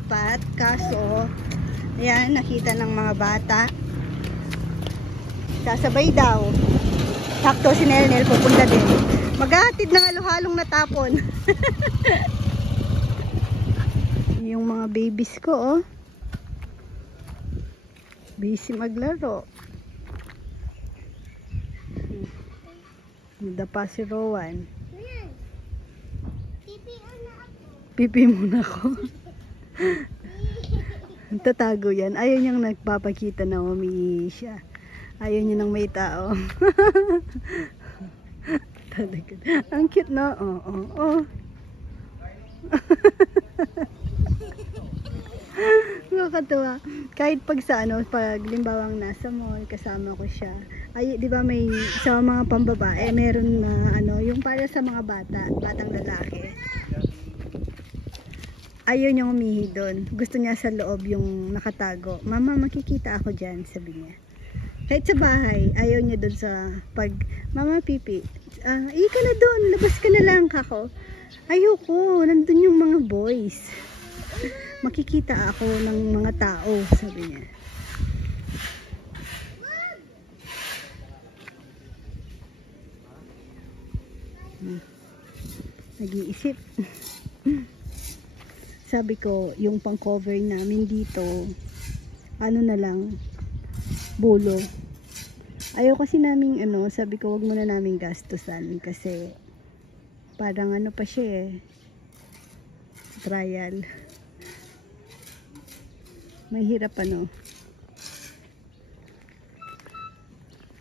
dapat. Kaso, ayan, nakita ng mga bata. Sasabay daw. Sakto si Nelnel pupunta din. Maghahatid ng halo-halong natapon. Yung mga babies ko, oh. Busy maglaro. Nadapa si Rowan. Pipi muna ako. Tatago yan. Ayaw niyang nagpapakita na umiihi siya. Ayaw niya nang may tao. Ang cute, no? Oo. Nakakatawa. Kahit pag sa pag limbawang nasa mall, kasama ko siya. Ay, di ba may sa mga pambabae, meron na yung para sa mga batang lalaki. Ayaw niya umihi doon. Gusto niya sa loob yung nakatago. Mama, makikita ako dyan, sabi niya. Kahit sa bahay, ayaw niya doon sa pag, Mama, pipi, ka na doon, labas ka na lang, kako. Ayoko, nandun yung mga boys. Makikita ako ng mga tao, sabi niya. Nag-iisip. Sabi ko, yung pang-cover namin dito, na lang, bulo. Ayaw kasi namin, sabi ko, wag muna namin gastusan kasi parang pa siya trial. Mahirap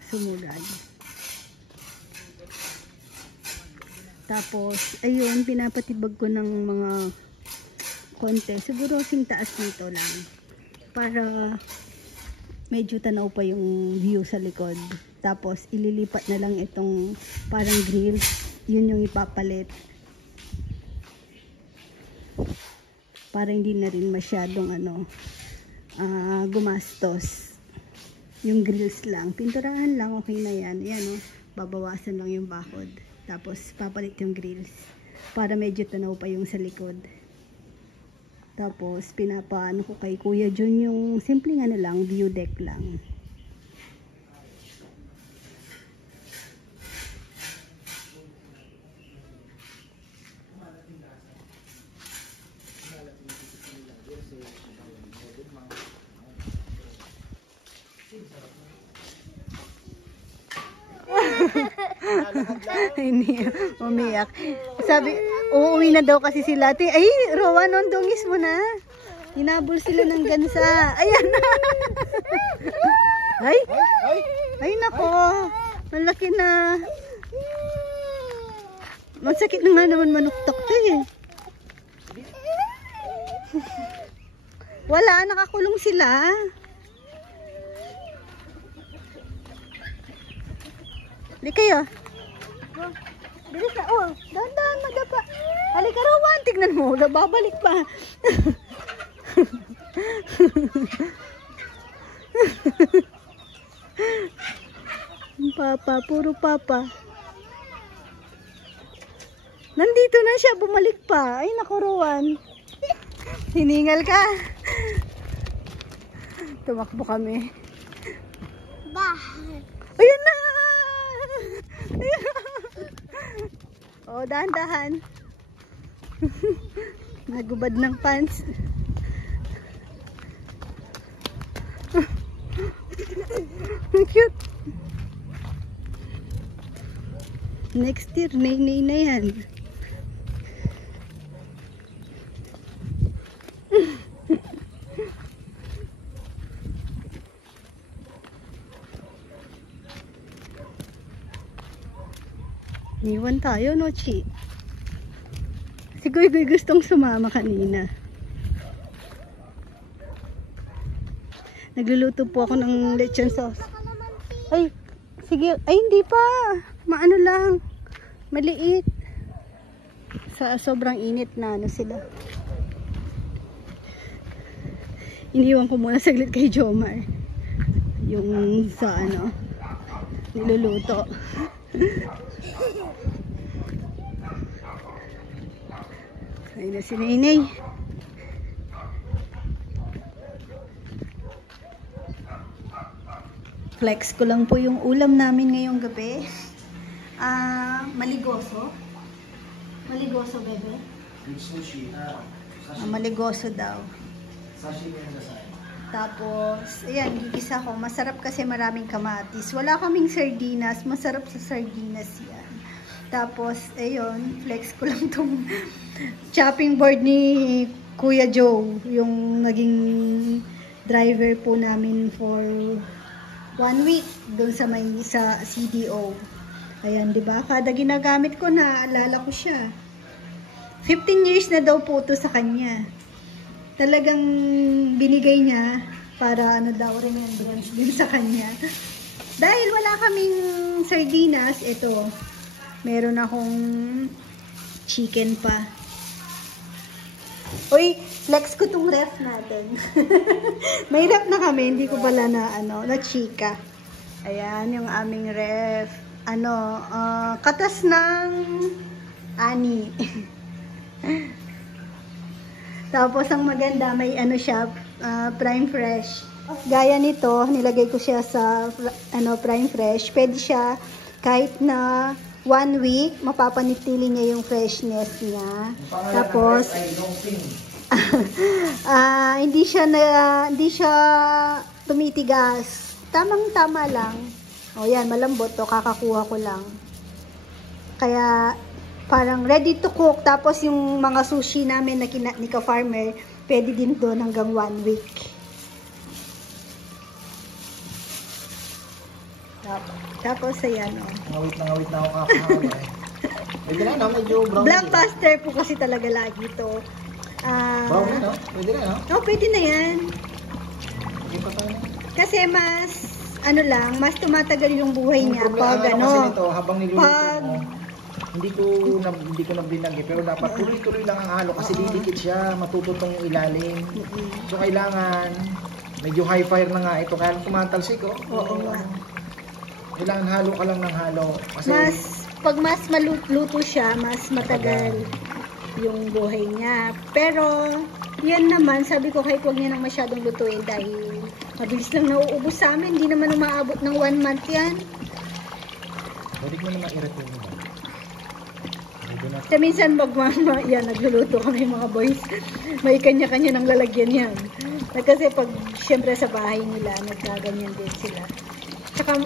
sumugal. Tapos, ayun, pinapatibag ko ng mga konti. Siguro taas nito lang. Para medyo tanaw pa yung view sa likod. Tapos, ililipat na lang itong parang grill. Yun yung ipapalit. Para hindi na rin masyadong gumastos. Yung grills lang. Pinturahan lang, okay na yan. Ayan, babawasan lang yung bakod. Tapos, papalit yung grills. Para medyo tanaw pa yung sa likod. Tapos, pinapaano ko kay Kuya Jun yung simpleng lang, view deck lang. Hindi, umiyak. Sabi, uuwi na daw kasi sila. Ay, Rowan, dungis mo na. Hinabol sila ng gansa. Ayan na. Ay, nako. Malaki na. Masakit na nga naman manuktok to Wala, nakakulong sila. Di kayo. Bilis na. Dahan-dahan, madapa. Halika, Rowan. Tignan mo. Babalik pa. Papa, puro papa. Nandito na siya. Bumalik pa. Ay, naku, Rowan. Hiningal ka. Tumakbo kami. Ayun na. Dahan-dahan. Nagubad ng pants. Cute. Next year, nay-nay na yan. Niwan tayo, no, Chi? Si Guy gustong sumama kanina. Nagluluto po ako ng lechon sauce. Ay, sige. Ay, hindi pa. Maano lang. Maliit. Sa sobrang init na sila. Iniwan ko muna saglit kay Jomar. Yung sa niluluto. Ayun na si Nainay. Flex ko lang po yung ulam namin ngayong gabi. Maligoso. Maligoso, bebe. Sushi. Maligoso daw. Sashimi na sa Tapos, ayan, gigisa ko. Masarap kasi maraming kamatis. Wala kaming sardinas. Masarap sa sardinas yan. Tapos, ayun, flex ko lang tong chopping board ni Kuya Joe. Yung naging driver po namin for 1 week doon sa CDO. Ayan, di ba? Kada ginagamit ko, naalala ko siya. 15 years na daw po ito sa kanya. Talagang binigay niya para ano daw, remembrance din sa kanya. Dahil wala kaming sardinas, ito, meron akong chicken pa. Uy, flex ko tong ref natin. May ref na kami, hindi ko pala na chika. Ayan, yung aming ref. Katas ng ani. Tapos ang maganda, may siya, prime fresh. Gaya nito, nilagay ko siya sa prime fresh. Pwede siya kahit na 1 week, mapapanitili niya yung freshness niya. Tapos hindi siya tumitigas. Tamang-tama lang. O yan, malambot to, kakakuha ko lang. Kaya parang ready to cook. Tapos yung mga sushi namin na ni ka-farmer, pwede din doon hanggang 1 week. Tapos ayan o. Ngawit na ako kakahawin. Pwede na, no? Medyo brown. Blockbuster po kasi talaga lagi to. Brown na, no? Pwede na, no? Oh, pwede na yan. Pwede pa tayo. Kasi mas tumatagal yung buhay niya pag kasi nito, habang niluluto mo, hindi ko na binagi, pero dapat tuloy-tuloy lang ang halo kasi didikit siya, matututong yung ilalim. So kailangan medyo high fire na nga ito, kaya kumatalsik ko. Oo. Kailangan halo ka lang ng halo. Kasi pag mas maluto siya, mas matagal yung buhay niya. Pero yan naman, sabi ko kahit huwag niya nang masyadong lutuin dahil mabilis lang nauubos sa amin. Hindi naman umaabot ng 1 month yan. pwede mo naman i-return mo. Kaya minsan yan, nagluluto kami mga boys. May kanya-kanya ng lalagyan yan. Kasi pag syempre sa bahay nila, nagkaganyan din sila. Tsaka,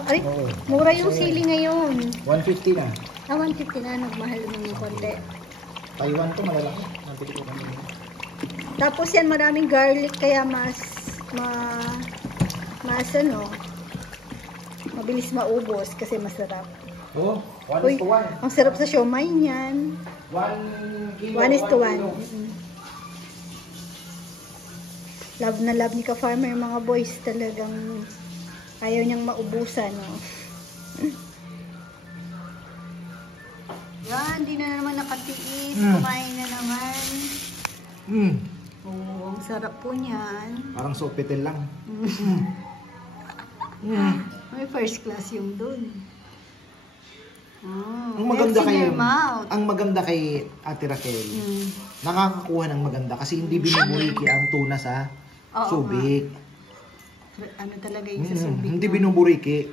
mura yung sili ngayon. 150 na. 150 na, nagmahal naman yung konti. Taiwan to, malalaki. Tapos yan, maraming garlic, kaya mabilis maubos kasi masarap. Oh, 1:1. Ang sarap sa siomay niyan. 1 kilo. 1:1. Love na love ni ka-farmer mga boys, talagang ayaw niyang maubusan, no? Yan, di na naman nakatiis. Kumain na naman. Oo, ang sarap po niyan. Parang sopitel lang. May first class yung dun. Ang maganda kay Ate Raquel, nakakakuha ng maganda kasi hindi binuburiki ang tuna sa Subic. Talaga yung sa Subic? Hindi binuburiki.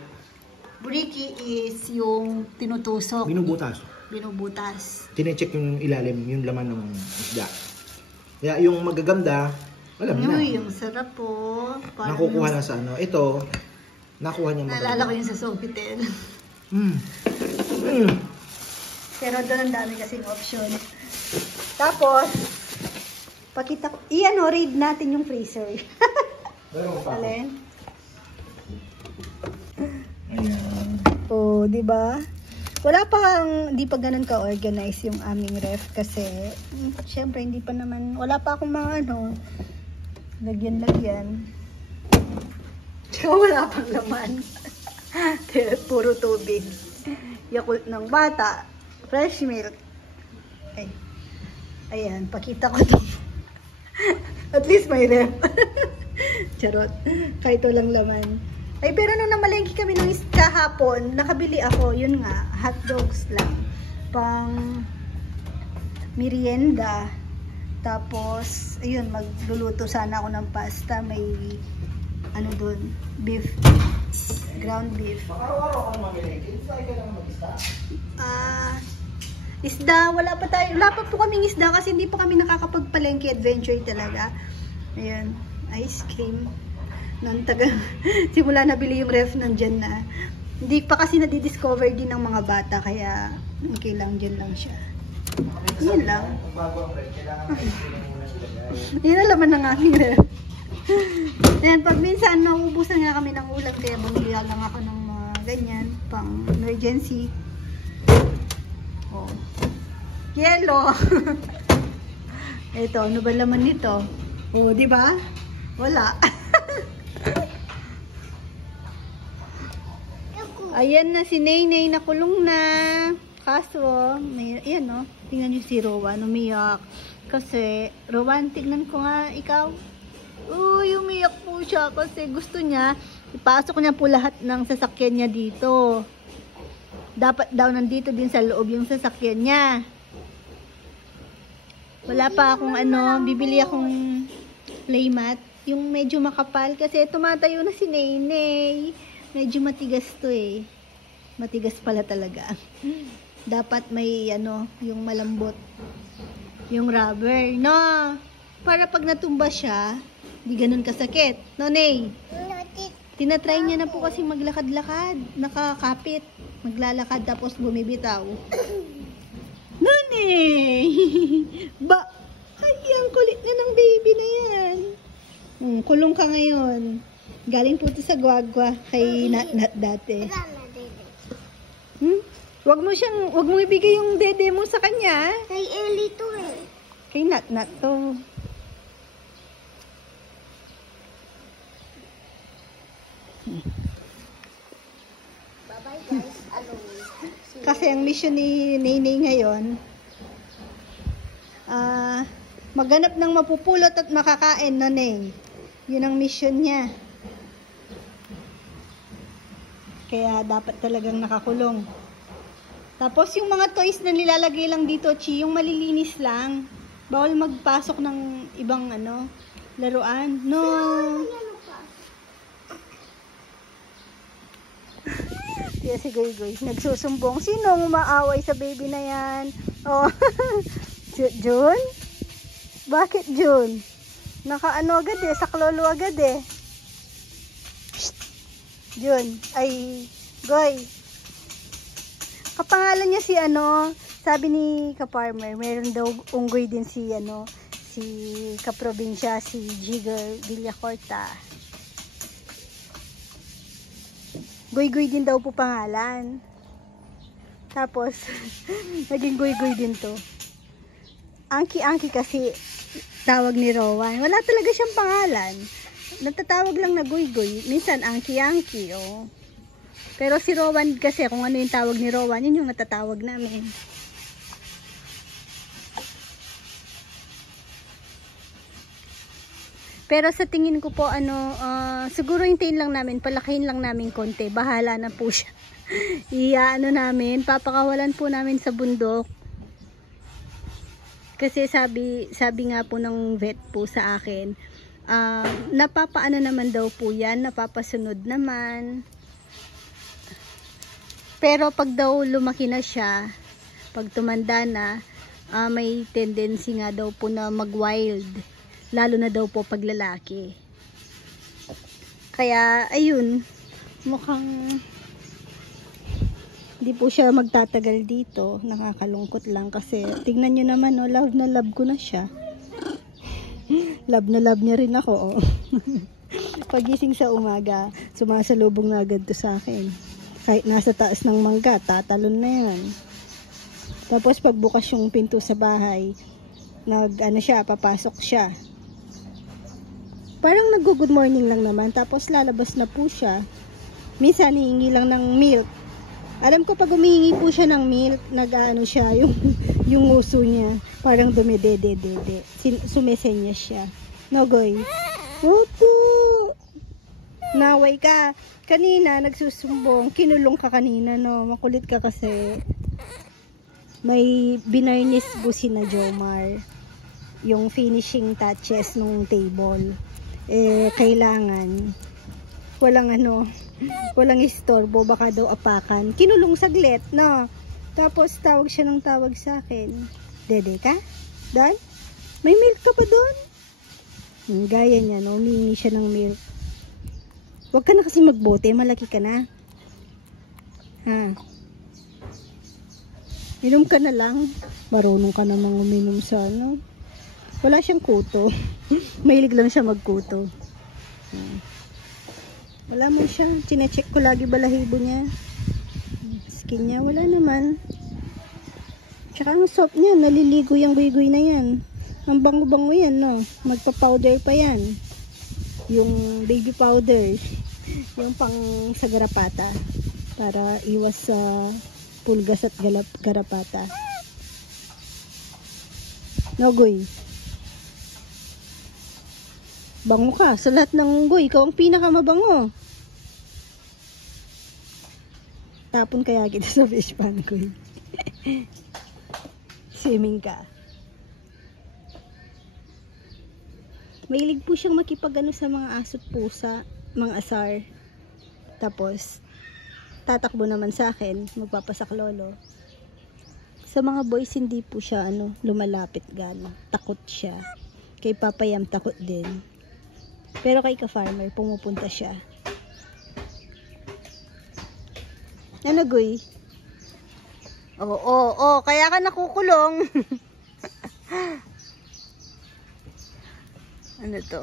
Buriki is yung tinutusok. Binubutas. Tine-check yung ilalim, yung laman ng isda. Kaya yung magaganda, alam na. Yung sarap po. Nakukuha na sa Ito, nakuha niya maganda. Naalala ko yung sa Sofitel. Pero doon ang dami kasing option. Tapos, read natin yung freezer. Alin? Ayan. Oh, di ba? Hindi pa ganun ka-organize yung aming ref kasi, syempre, wala pa akong mga lagyan. Tsaka wala pang laman. Puro tubig. Yakult ng bata. Fresh milk. Ayan, pakita ko to. At least may ref. Charot. Kahit walang laman. Pero nung namalengke kami nung kahapon, nakabili ako, yun nga, hot dogs lang. Pang merienda. Tapos, ayun, magluluto sana ako ng pasta. May, doon, beef ground beef. Araw-araw ka naman malengke. Saan ka naman mag-isda? Isda, wala pa po kaming isda kasi hindi pa kami nakakapagpalengke adventure talaga. Ayan, ice cream. Simula nabili yung ref nandyan na. Hindi pa kasi nadidiscover din ng mga bata kaya okay lang, dyan lang siya. Yan lang. Bago ang ref, kailangan ice cream muna sila guys. Yan ang laman ng aking ref. Ayan, pag minsan nauubusan nga kami ng ulam kaya bumili lang ako ng mga ganyan pang emergency. Oh. Yellow. Ito, ano ba laman nito? Oh, di ba? Wala. Ayan na si Naynay, nakulong na. Kaso, may, ayan no, tingnan niyo si Rowan, umiyak. Kasi, Rowan, tignan ko nga, ikaw. Uy, umiyak po siya kasi gusto niya, ipasok niya po lahat ng sasakyan niya dito. Dapat daw nandito din sa loob yung sasakyan niya. Wala pa akong bibili akong playmat. Yung medyo makapal kasi tumatayo na si Naynay. Medyo matigas to eh. Matigas pala talaga. Dapat may yung malambot. Yung rubber, no? Para pag natumba siya, di ganun kasakit. No, Nay? Tinatry niya na po kasi maglakad-lakad. Nakakapit. Maglalakad tapos bumibitaw. Nanay! Ba? Ay, ang kulit na ng baby na yan. Kulong ka ngayon. Galing po ito sa gwagwa kay Nat dati. Wag mo ibigay yung dede mo sa kanya. Kay Ellie to eh. Kay Nat to. Bye-bye guys. Kasi ang mission ni Naynay ngayon, maghanap ng mapupulot at makakain, Nanay. Yun ang mission niya. Kaya dapat talagang nakakulong. Tapos yung mga toys na nilalagay lang dito, Chi, yung malilinis lang. Bawal magpasok ng ibang laruan. No. Kaya si Goy nagsusumbong. Sinong umaaway sa baby na yan? Oh. Jun? Bakit Jun? Agad eh, saklolo agad eh. Psst. Jun, ay Goy. Kapangalan niya si sabi ni Kaparmer, meron daw unggoy din si si kaprobinsya, si Jigger Villacorta. Goy-goy din daw po pangalan. Tapos, naging goy-goy din to. Angki-angki kasi tawag ni Rowan. Wala talaga siyang pangalan. Natatawag lang na goy-goy. Minsan, angki-angki, oh. Pero si Rowan kasi, kung ano yung tawag ni Rowan, yun yung natatawag namin. Pero sa tingin ko po, siguro hintayin lang namin, palakihin lang namin konti. Bahala na po siya. Namin, papakawalan po namin sa bundok. Kasi sabi nga po ng vet po sa akin, napapaano naman daw po yan, napapasunod naman. Pero pag daw lumaki na siya, pag tumanda na, may tendency nga daw po na mag-wild. Lalo na daw po pag lalaki. Kaya, ayun, mukhang hindi po siya magtatagal dito. Nakakalungkot lang kasi tignan nyo naman, oh, love na love ko na siya. Love na love niya rin ako, oh. Pagising sa umaga, sumasalubong na agad to sa akin. Kahit nasa taas ng mangga, tatalon na yan. Tapos pagbukas yung pinto sa bahay, papasok siya. Parang nag-good morning lang naman, tapos lalabas na po siya. Minsan hihingi lang ng milk. Alam ko pag humihingi po siya ng milk, siya, yung uso niya, parang dumidede-dede. Sumesenya siya. No, Goy? Opo! Naway ka. Kanina, nagsusumbong. Kinulong ka kanina, no? Makulit ka kasi. May binarnis po si na Jomar. Yung finishing touches ng table. Kailangan walang Walang istorbo, baka daw apakan. Kinulong saglit, no? Tapos tawag siya ng tawag sa akin. Dede ka? Don? May milk ka pa doon? Gaya niya, no? Humingi siya ng milk. Huwag ka na kasi magbote, malaki ka na. Ha? Inom ka na lang. Marunong ka namang uminom sa ano. Wala siyang kuto. Mahilig lang siya magkuto. Wala mo siya. Chinecheck ko lagi balahibo niya. Skin niya, wala naman. Tsaka ang soap niya, naliligo yung guy-guy na yan. Ang bango-bango yan, no? Magpa-powder pa yan. Yung baby powder. Yung pang sa garapata. Para iwas sa pulgas at garapata. No, guy. Bango ka. Sa lahat ng guy, ikaw ang pinakamabango. Tapon kaya kita sa fish pan, guy. Swimming ka. Mahilig po siyang makipagano sa mga aso't pusa, mga asar. Tapos, tatakbo naman sa akin, magpapasaklolo. Sa mga boys, hindi po siya lumalapit gano'n. Takot siya. Kay Papayam, takot din. Pero kay ka-farmer, pumupunta siya. Ano, Goy? Oo, kaya ka nakukulong. Ano to?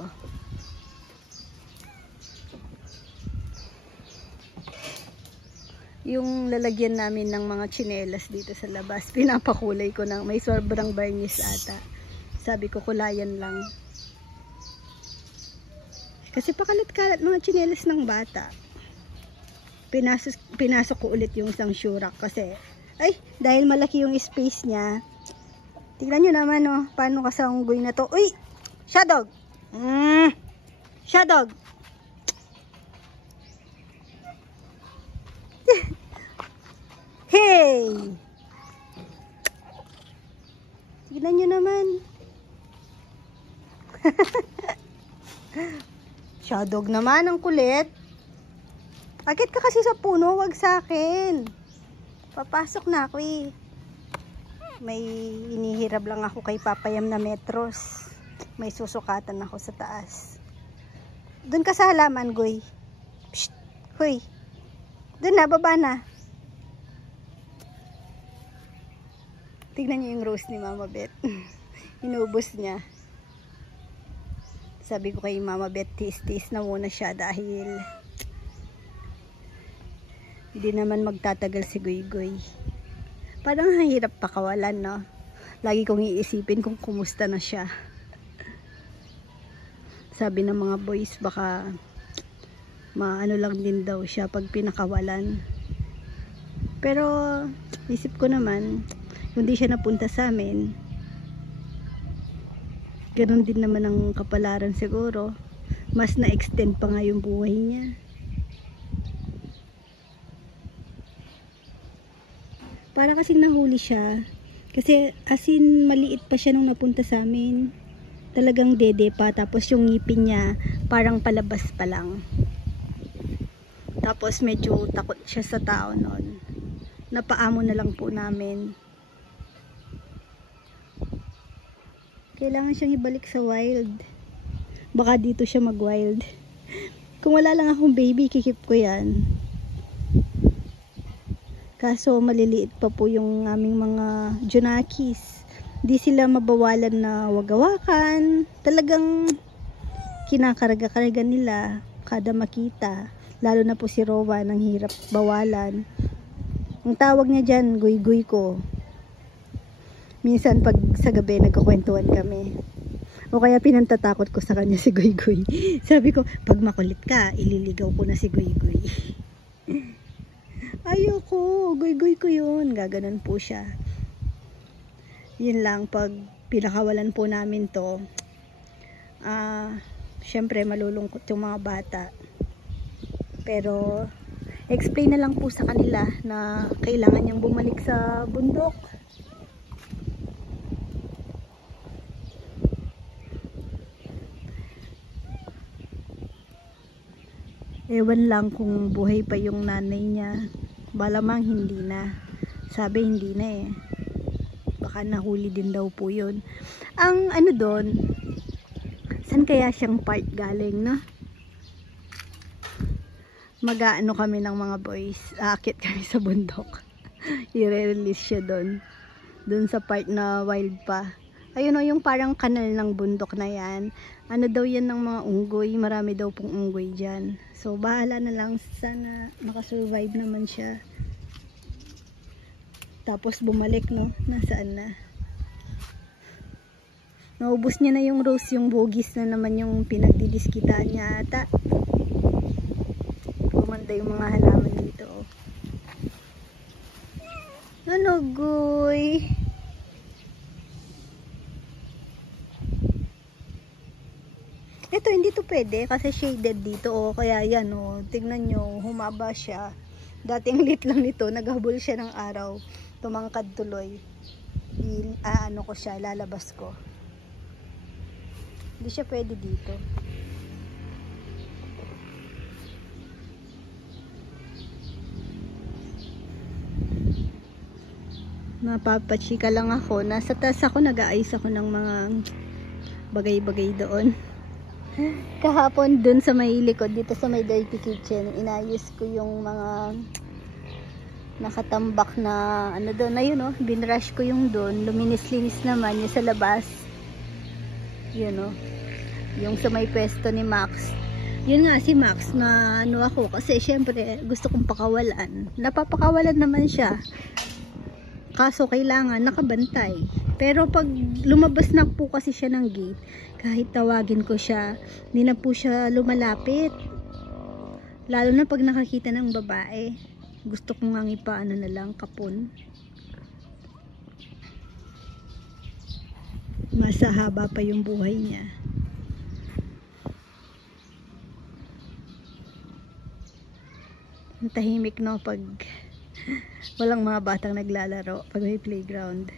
Yung lalagyan namin ng mga tsinelas dito sa labas, pinapakulay ko ng may sobrang varnish ata. Sabi ko, kulayan lang. Kasi pakalat-kalat mga tsinelas ng bata. Pinasok ko ulit yung isang shoe rack kasi, dahil malaki yung space niya. Tignan nyo naman, paano kasanggoy na to. Uy! Shadog! Shadog! Hey! Tignan nyo naman. Shadog naman, ang kulit. Akit ka kasi sa puno, wag sa akin. Papasok na ako eh. May inihirap lang ako kay Papayam na metros. May susukatan ako sa taas. Doon ka sa halaman, Goy. Psst! Hoy! Doon na, baba na. Tignan niyo yung rose ni Mama Beth. Inubos niya. Sabi ko kay Mama Beth, tiis-tiis na muna siya dahil hindi naman magtatagal si Goy-Goy. Parang hirap pakawalan, no? Lagi kong iisipin kung kumusta na siya. Sabi ng mga boys, baka maano lang din daw siya pag pinakawalan. Pero isip ko naman, kung di siya napunta sa amin, ganun din naman ang kapalaran siguro. Mas na-extend pa nga yung buhay niya. Para kasing nahuli siya. Kasi asin maliit pa siya nung napunta sa amin. Talagang dede pa. Tapos yung ngipin niya parang palabas pa lang. Tapos medyo takot siya sa tao noon. Napaamo na lang po namin. Kailangan siyang ibalik sa wild. Baka dito siya mag-wild. Kung wala lang akong baby, kikip ko yan. Kaso maliliit pa po yung aming mga junakis. Di sila mabawalan na wagawakan. Talagang kinakarga-karga nila kada makita. Lalo na po si Rowan, ang hirap bawalan. Ang tawag niya dyan, guy-guy ko. Minsan pag sa gabi nagkukwentuhan kami. O kaya pinantatakot ko sa kanya si Guy-Guy. Sabi ko, pag makulit ka, ililigaw ko na si Guy-Guy. Ayoko, Guy-Guy ko yun. Gaganon po siya. Yun lang, pag pinakawalan po namin to, syempre malulungkot yung mga bata. Pero, explain na lang po sa kanila na kailangan niyang bumalik sa bundok. Ewan lang kung buhay pa yung nanay niya. Malamang hindi na. Sabi hindi na eh. Baka nahuli din daw po yun. Ang ano doon, saan kaya siyang part galing, no? Mag-aano kami ng mga boys. Aakit kami sa bundok. I-release siya doon. Doon sa part na wild pa. Ayun o, yung parang kanal ng bundok na yan. Ano daw yan ng mga unggoy. Marami daw pong unggoy dyan. So, bahala na lang. Sana makasurvive naman siya. Tapos bumalik, no? Nasaan na? Naubos niya na yung rose. Yung bogis na naman yung pinagdidiskitaan niya ata. Gumanda yung mga halaman dito, oh. Ano, goy? Ito, hindi to pwede kasi shaded dito, oh. Kaya yan, oh. Tignan nyo, humaba siya. Dating lit lang nito, naghabol siya ng araw. Tumangkad tuloy. Ano ko siya, lalabas ko. Hindi siya pwede dito. Napapachika lang ako. Nasa taas ako, nag-aayos ako ng mga bagay-bagay doon. Kahapon dun sa may likod, dito sa may dirty kitchen, inayos ko yung mga nakatambak na ano doon. Ayun oh, binrush ko yung doon. Luminis-linis naman yung sa labas. Yun oh. Yung sa may pwesto ni Max. Yun nga si Max na ano ako. Kasi syempre gusto kong pakawalan. Napapakawalan naman siya. Kaso kailangan nakabantay. Pero pag lumabas na po kasi siya ng gate, kahit tawagin ko siya, hindi na po siya lumalapit. Lalo na pag nakakita ng babae. Gusto ko nga ipaano na lang, kapon. Mas haba pa yung buhay niya. Ang tahimik, no, pag walang mga batang naglalaro, pag may playground.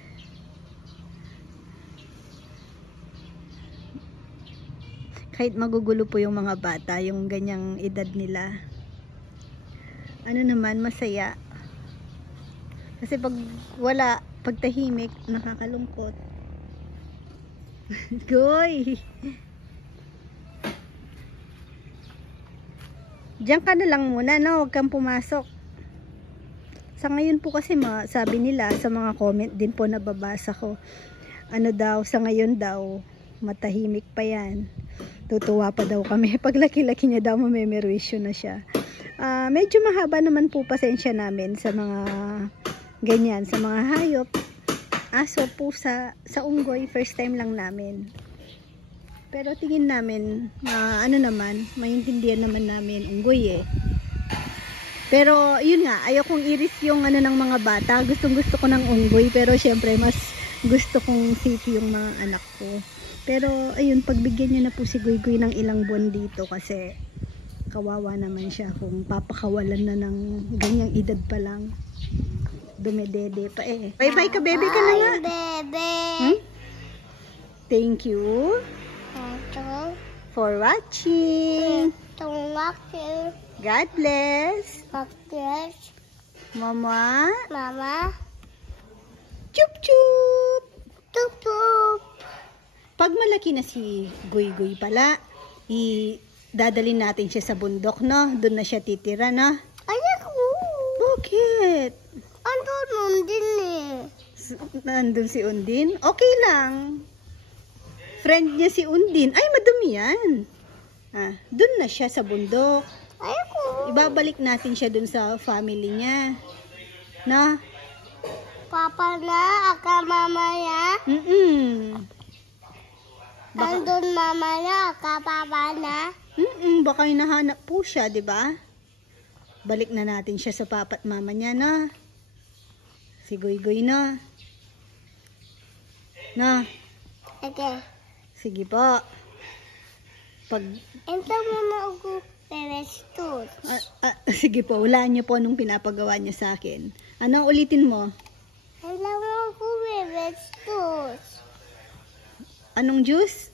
Kahit magugulo po yung mga bata, yung ganyang edad nila, ano naman, masaya. Kasi pag wala, pag tahimik, nakakalungkot. Goy! Diyan ka na lang muna, no? Huwag kang pumasok. Sa ngayon po kasi sabi nila sa mga comment din po nababasa ko, ano daw, sa ngayon daw, matahimik pa yan. Tutuwa pa daw kami. Pag laki-laki niya daw, mamemerwisyo na siya. Medyo mahaba naman po pasensya namin sa mga ganyan, sa mga hayop. Aso, pusa, sa unggoy, first time lang namin. Pero tingin namin, ano naman, maintindihan naman namin unggoy eh. Pero yun nga, ayokong iris yung ano ng mga bata. Gustong gusto ko ng unggoy, pero syempre mas gusto kong safe yung mga anak ko. Pero ayun, pagbigyan niyo na po si Goy-Goy ng ilang buwan dito kasi kawawa naman siya kung papakawalan na ng ganyang edad pa lang. Dumedede pa eh. Bye-bye ka, baby ka na nga. Bebe. Hmm? Thank you Ito. for watching. Itong laki. God bless. Bakit? Mama. Mama. Chup chup. Tutup. Pag malaki na si Goy-Goy pala, dadalhin natin siya sa bundok, no? Doon na siya titira, no? Ayoko. Bakit? Ando nun din eh. Nandun si Undin? Okay lang. Friend niya si Undin. Ay, madumi yan. Doon na siya sa bundok. Ayoko. Ibabalik natin siya doon sa family niya. Na? Papa na, aka mama ya. Andun mama na, aka papa na. Baka hinahanap po siya, di ba? Balik na natin siya sa papa't mama niya, na? Si Goy-Goy na. Na? Okay. Sige po. Pag... Ito muna ako perestot. Sige po, hulaan niyo po anong pinapagawa niya sa akin. Ano, ulitin mo? Alam mo ako perestot. Anong juice?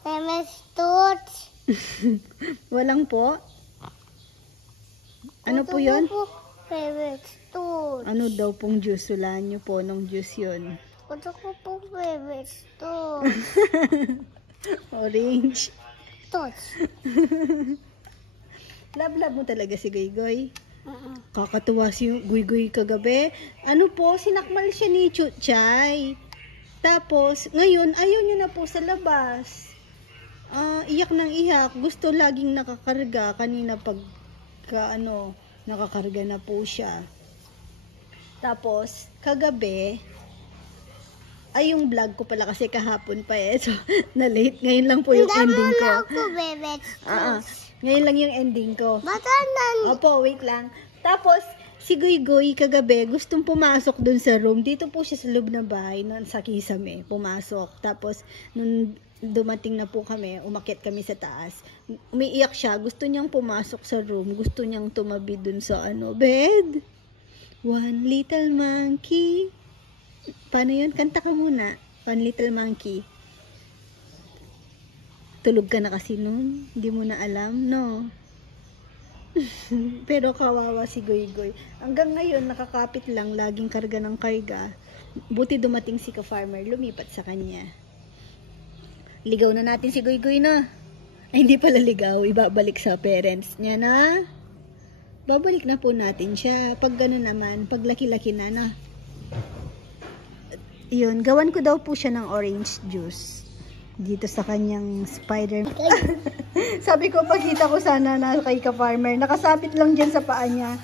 Perestot. Walang po. Ano po yun? Gusto ko po favorite fruit. Ano daw pong juice? Hulaan nyo po nung juice yun. Gusto ko po favorite fruit. Orange. Tots. Love mo talaga si Goy-Goy. Kakatuwa si Goy-Goy kagabi. Ano po, sinakmal siya ni Chuchay. Tapos, ngayon, ayaw niya na po sa labas. Iyak ng iyak. Gusto laging nakakarga. Kanina nakakarga na po siya. Tapos, kagabi, ay yung vlog ko pala kasi kahapon pa eh. So, na-late. Ngayon lang po yung ending ko. Ako favorite fruit. Ngayon lang yung ending ko. Batanan. Opo, wait lang. Tapos, si Goy-Goy kagabi, gustong pumasok dun sa room. Dito po siya sa loob ng bahay, sa kisame, pumasok. Tapos, nung dumating na po kami, umakyat kami sa taas. Umiiyak siya, gusto niyang pumasok sa room, gusto niyang tumabi dun sa bed. One little monkey. Paano yun? Kanta ka muna. One little monkey. Tulog ka na kasi nun. Hindi mo na alam, no? Pero kawawa si Goy-Goy. Hanggang ngayon, nakakapit lang, laging karga ng karga. Buti dumating si ka-farmer, lumipat sa kanya. Ligaw na natin si Goy-Goy, no? Ay, hindi pala ligaw. Ibabalik sa parents niya, na? Babalik na po natin siya. Pag gano'n naman, pag laki-laki na. Yun, gawan ko daw po siya ng orange juice. Dito sa kanyang spider. Sabi ko, pagkita ko sana na kay ka-farmer. Nakasapit lang dyan sa paa niya.